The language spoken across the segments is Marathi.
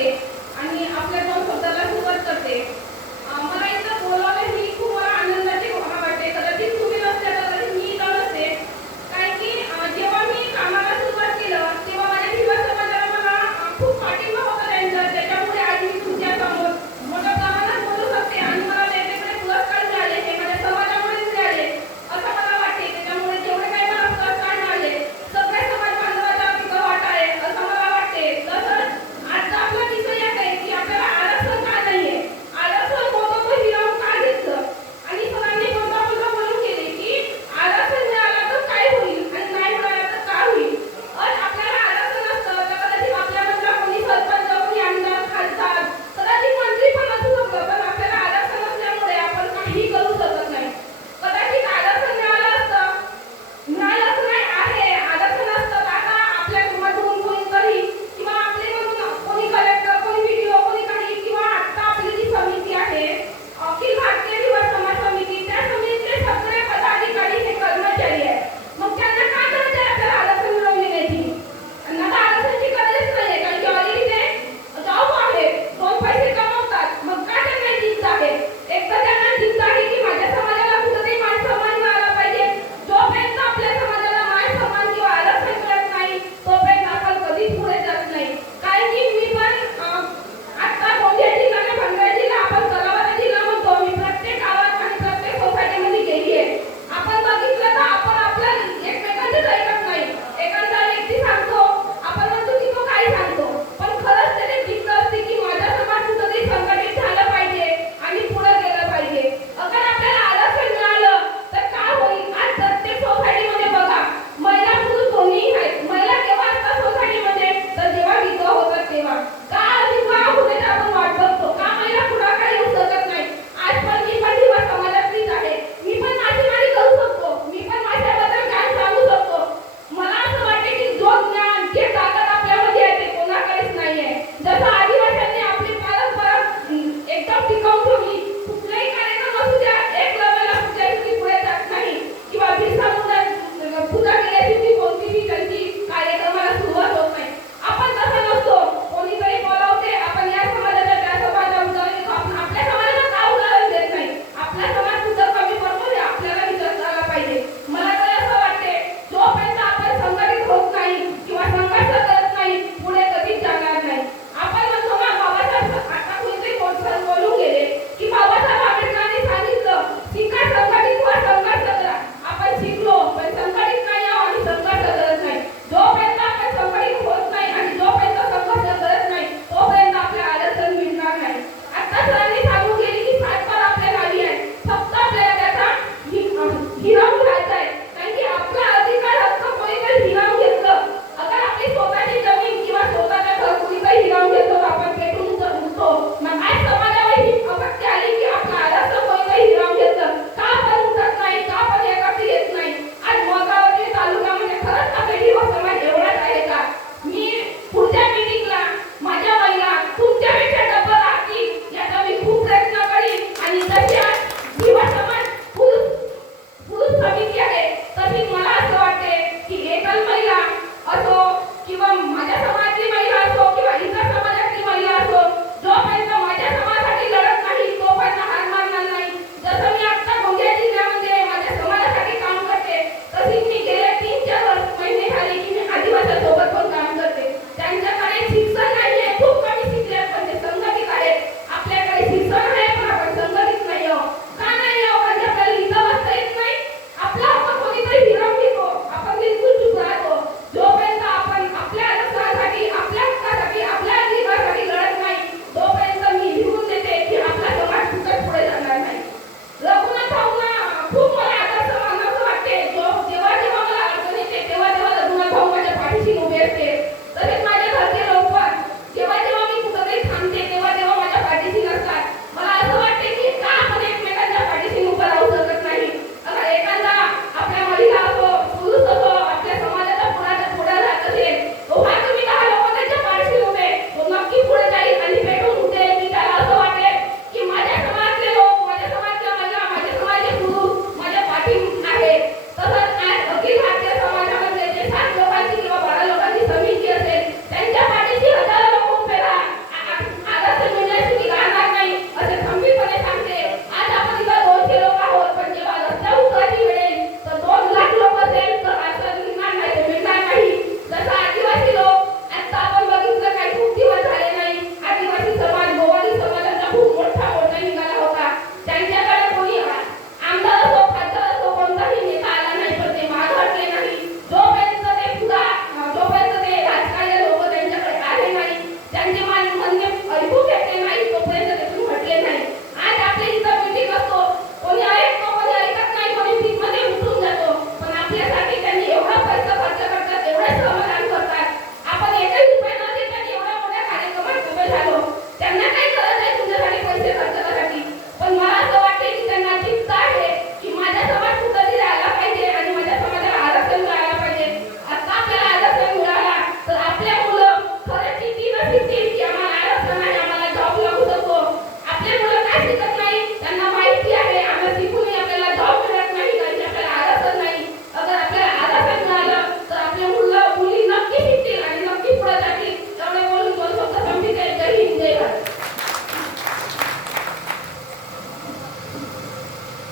करते आणि आपल्या दोन स्वतःला सुरुवात करते.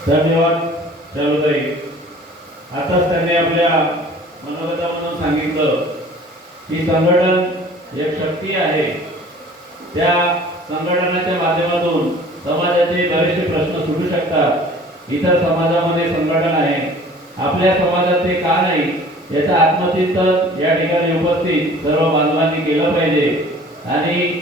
धन्यवाद चालूताई आताच त्यांनी आपल्या मनोगतामधून सांगितलं की संघटन एक शक्ती आहे. त्या संघटनाच्या माध्यमातून समाजाचे बरेचसे प्रश्न सुटू शकतात. इतर समाजामध्ये संघटन आहे. आपल्या समाजात ते का नाही याचं आत्मचिंतन या ठिकाणी उपस्थित सर्व बांधवांनी केलं पाहिजे. आणि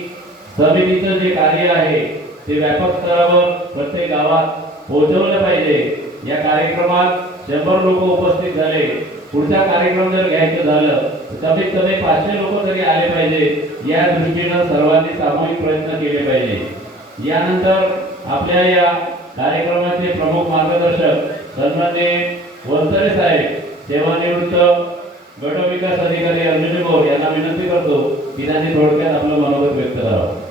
समितीचं जे कार्य आहे ते व्यापक स्तरावर प्रत्येक गावात पोहोचवलं पाहिजे. या कार्यक्रमात शंभर लोक उपस्थित झाले. पुढचा कार्यक्रम जर घ्यायचं झालं कमीत कमी पाचशे लोक तरी आले पाहिजे. या दृष्टीनं सर्वांनी सामूहिक प्रयत्न केले पाहिजे. यानंतर आपल्या या कार्यक्रमाचे प्रमुख मार्गदर्शक सन्मान्य वंसरे साहेब सेवानिवृत्त गट विकास अधिकारी अर्जुन गौर यांना विनंती करतो. की त्यांनी थोडक्यात आपलं मनोगत व्यक्त करावं.